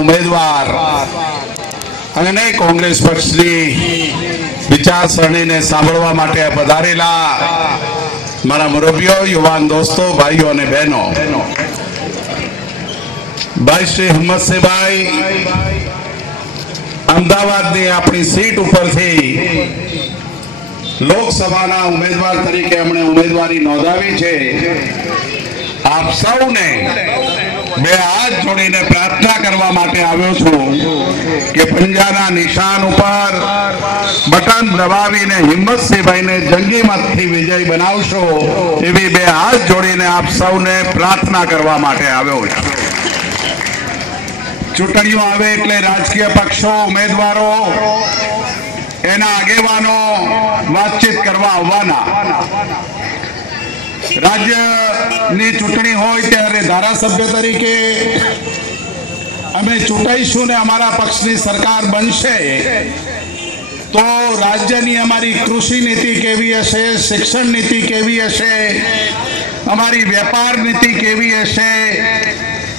ઉમેદવાર અને કોંગ્રેસ પક્ષની વિચારસરણીને સાંભળવા માટે પધારેલા મારા મુરબ્બીઓ, યુવાન દોસ્તો, ભાઈઓ અને બહેનો, ભાઈ શ્રી હિંમતસિંહભાઈ અમદાવાદની આપણી સીટ ઉપરથી લોકસભાના ઉમેદવાર તરીકે એમણે ઉમેદવારી નોંધાવી છે। આપ સૌને બે હાથ જોડીને પ્રાર્થના કરવા માટે આવ્યો છું કે પંજાના નિશાન ઉપર બટન દબાવીને હિંમતસિંહભાઈને જંગી મતથી વિજય બનાવશો, એવી બે હાથ જોડીને આપ સૌને પ્રાર્થના કરવા માટે આવ્યો છું। ચૂંટણીઓ આવે એટલે રાજકીય પક્ષો, ઉમેદવારો, એના આગેવાનો વાતચીત કરવા આવવાના। રાજ્યની ચૂંટણી હોય ત્યારે ધારાસભ્ય તરીકે અમે ચૂંટાઈશું ને અમારા પક્ષની સરકાર બનશે તો રાજ્યની અમારી કૃષિ નીતિ કેવી હશે, શિક્ષણ નીતિ કેવી હશે, અમારી વેપાર નીતિ કેવી હશે,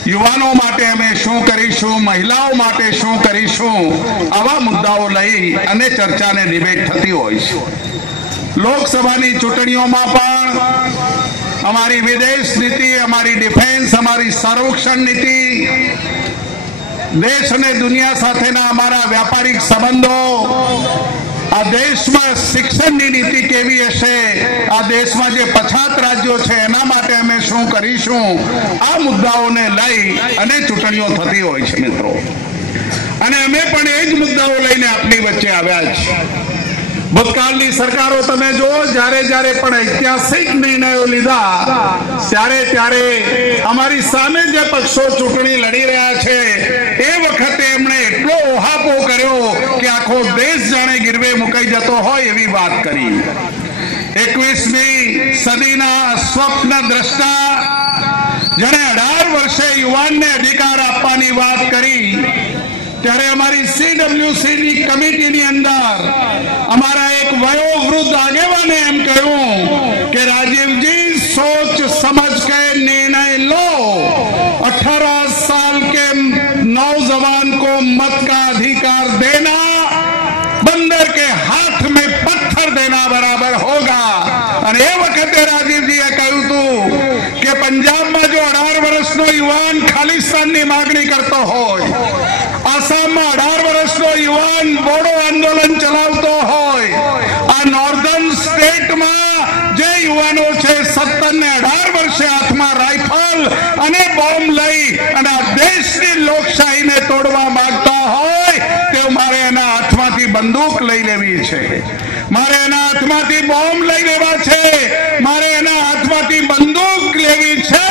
યુવાનો માટે અમે શું કરીશું, મહિલાઓ માટે શું કરીશું, આવા મુદ્દાઓ લઈ અને ચર્ચાને ડિબેટ થતી હોય છે। લોકસભાની ચૂંટણીઓમાં પણ અમારી વિદેશ નીતિ, અમારી ડિફેન્સ, અમારી સંરક્ષણ નીતિ, દેશ અને દુનિયા સાથેના અમારા વ્યાપારિક સંબંધો, આ દેશમાં શિક્ષણની નીતિ કેવી હશે, આ દેશમાં જે પછાત રાજ્યો છે એના માટે અમે શું કરીશું, આ મુદ્દાઓને લઈ અને ચૂંટણીઓ થતી હોય છે મિત્રો। અને અમે પણ એ જ મુદ્દાઓ લઈને આપની વચ્ચે આવ્યા છીએ। ભૂતકાળની સરકારો તમે જો જ્યારે પણ ઐતિહાસિક નિર્ણયો લીધા ત્યારે અમારી સામે જે પક્ષો ચૂંટણી લડી રહ્યા છે એ વખતે એમણે એટલો ઓહાપો કર્યો કે આખો દેશ જાણે ગીરવે મુકાઈ જતો હોય એવી વાત કરી। 21મી સદીના સ્વપ્ન દ્રષ્ટા જેણે 18 વર્ષે યુવાનને અધિકાર આપવાની વાત કરી ત્યારે અમારી CWCની કમિટીની અંદર અમારા એક વયોવૃદ્ધ આગેવાને એમ કહ્યું કે રાજીવજી, सोच समझ के निर्णय लो। 18 साल के नौजवान को मत का अधिकार देना बंदर के हाथ में पत्थर देना बराबर होगा। और ये वक्त राजीवजीए कह્યું હતું કે પંજાબમાં જો 18 વર્ષનો યુવાન ખાલિસ્તાનની માગણી કરતો હોય, આસામમાં 18 વર્ષનો યુવાન બોડો આંદોલન ચલાવતો હોય, આ નોર્ધન સ્ટેટમાં જે યુવાનો છે 17 ને 18 વર્ષે હાથમાં રાઇફલ અને બોમ્બ લઈ અને આ દેશની લોકશાહીને તોડવા માંગતા હોય તો મારે એના હાથમાંથી બંદૂક લઈ લેવી છે, મારે એના હાથમાંથી બોમ્બ લઈ લેવા છે, મારે એના હાથમાંથી બંદૂક લેવી છે,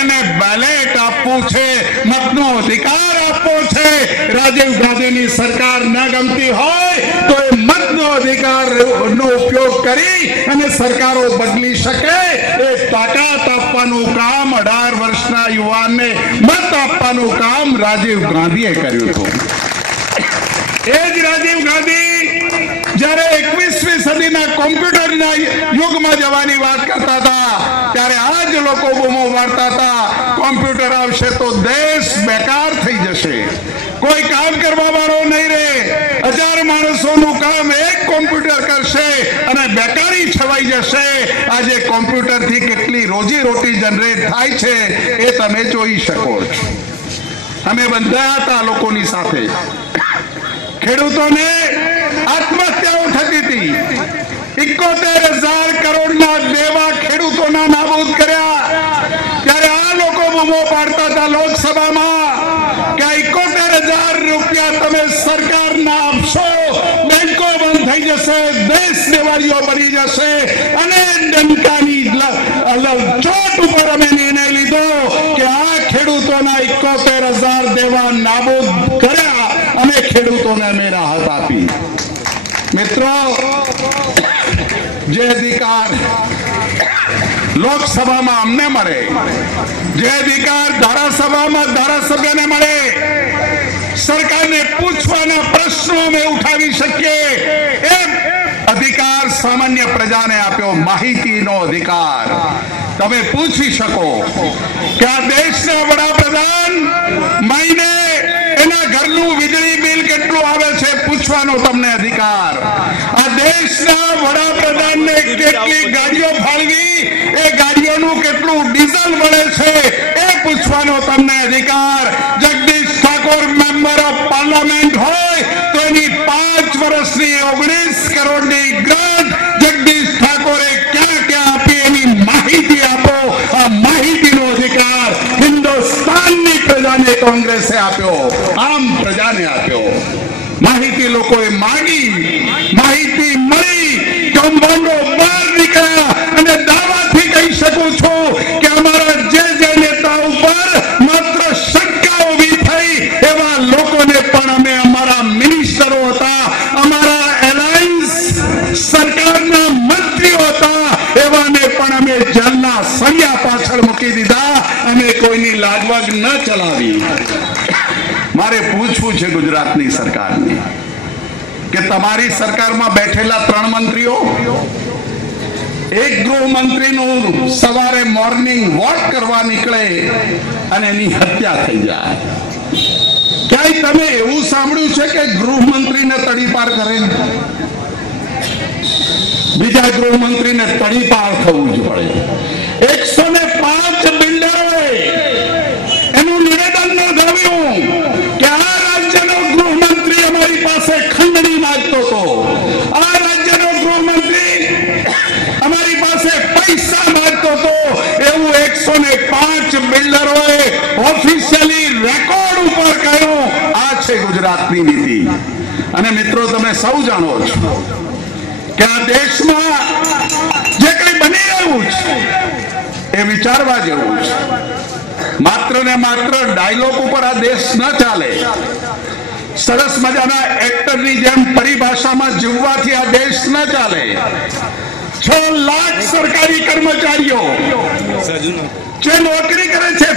એને બેલેટ આપવું છે, મતનો અધિકાર આપવો છે। રાજીવ ગાંધીની સરકાર ન ગમતી હોય તો એ મતનો અધિકારનો ઉપયોગ કરી અને સરકારો બદલી શકે એ તાકાત આપવાનું કામ 18 વર્ષના યુવાનને મત આપવાનું કામ રાજીવ ગાંધીએ કર્યું હતું। એ જ રાજીવ ગાંધી જ્યારે 21મી સદીના કોમ્પ્યુટરના યુગમાં જવાની વાત કરતા હતા ત્યારે આ જ લોકો બૂમો મારતા હતા કોમ્પ્યુટર આવશે તો દેશ બેકાર થઈ જશે, કોઈ કામ કરવા વાળો નહીં રહે, 1000 માણસોનું કામ એક કોમ્પ્યુટર કરશે અને બેકારી છવાઈ જશે। આજે કોમ્પ્યુટરથી કેટલી રોજી રોટી જનરેટ થાય છે એ તમે જોઈ શકો છો। અમે બંધાયા હતા લોકોની સાથે, ખેડૂતોને આત્મહત્યાઓ થતી હતી, 71,000 કરોડના દેવા ખેડૂતોના નાબૂદ કર્યા ત્યારે આ લોકો બૂમો પાડતા હતા લોકસભામાં કે 71,000 રૂપિયા તમે સરકારના આપશો, બેંકો બંધ થઈ જશે, દેશ દેવાળીઓ બની જશે અને ડંકાની ચોટ ઉપર અમે નિર્ણય લીધો કે આ ખેડૂતોના 71,000 દેવા નાબૂદ કર્યા અને ખેડૂતોને અમે રાહત આપી। મિત્રો, જે અધિકાર લોકસભામાં અમને મળે, જે અધિકાર ધારાસભામાં ધારાસભ્યને મળે, સરકારને પૂછવાના પ્રશ્નો અમે ઉઠાવી શકીએ એ અધિકાર સામાન્ય પ્રજાને આપ્યો, માહિતીનો અધિકાર। તમે પૂછી શકો કે આ દેશના વડાપ્રધાન મહિને પૂછવાનો તમને અધિકાર. આ દેશના વડાપ્રધાનને કેટલી ગાડીઓ ફાળવી, એ ગાડીઓનું કેટલું ડીઝલ મળે છે એ પૂછવાનો તમને અધિકાર. Jagdish Thakor member of parliament હોય તો એની 5 વર્ષની 19 કરોડની ગ્રાન્ટ જગદીશ ઠાકોરે ક્યાં ક્યાં આપી એની માહિતી આપો. આ માહિતીનો અધિકાર હિન્દુસ્તાનની પ્રજાને કોંગ્રેસે આપ્યો, આમ પ્રજાને આપ્યો. માહિતી લોકોએ માંગી, માહિતી મળી, કૌભાંડો બહાર નીકળ્યા અને દાવાથી કહી શકું છું કે અમારા જે નેતા ઉપર માત્ર શંકા ઉભી થઈ એવા લોકોને પણ અમે, અમારા મિનિસ્ટરો હતા, અમારા એલાયન્સ સરકારના મંત્રીઓ હતા, એવાને પણ અમે જેલના સળિયા પાછળ મૂકી દીધા. અમે કોઈની લાગવગ ન ચલાવી. મારે પૂછવું છે ગુજરાતની સરકારને કે તમારી સરકારમાં બેઠેલા 3 મંત્રીઓ, એક ગૃહમંત્રીનું સવારે મોર્નિંગ વોક કરવા નીકળે અને એની હત્યા થઈ જાય. ક્યાંય તમે એવું સાંભળ્યું છે કે ગૃહમંત્રીને તડીપાર કરે? બીજા ગૃહમંત્રીને તડીપાર થવું જ પડે. 105 બિલ્ડરોએ એનું નિવેદન નોંધાવ્યું કે આ રાજ્યનો ગૃહમંત્રી અમારી પાસે ખંડણી માંગતો હતો, આ રાજ્યનો ગૃહમંત્રી અમારી પાસે પૈસા માંગતો હતો. એવું 105 બિલ્ડરોએ ઓફિશિયલી રેકોર્ડ ઉપર કહ્યું. આ છે ગુજરાતની નીતિ. અને મિત્રો, તમે સૌ જાણો છો કે આ દેશમાં જે કંઈ બની રહ્યું છે એ વિચારવા જેવું છે. માત્ર ને માત્ર ડાયલોગ ઉપર આ દેશ ન ચાલે. સરસ મજાના એક્ટરની જેમ પરિભાષામાં જીવવાથી આ દેશ ન ચાલે. 6 લાખ સરકારી કર્મચારીઓ જે નોકરી કરે છે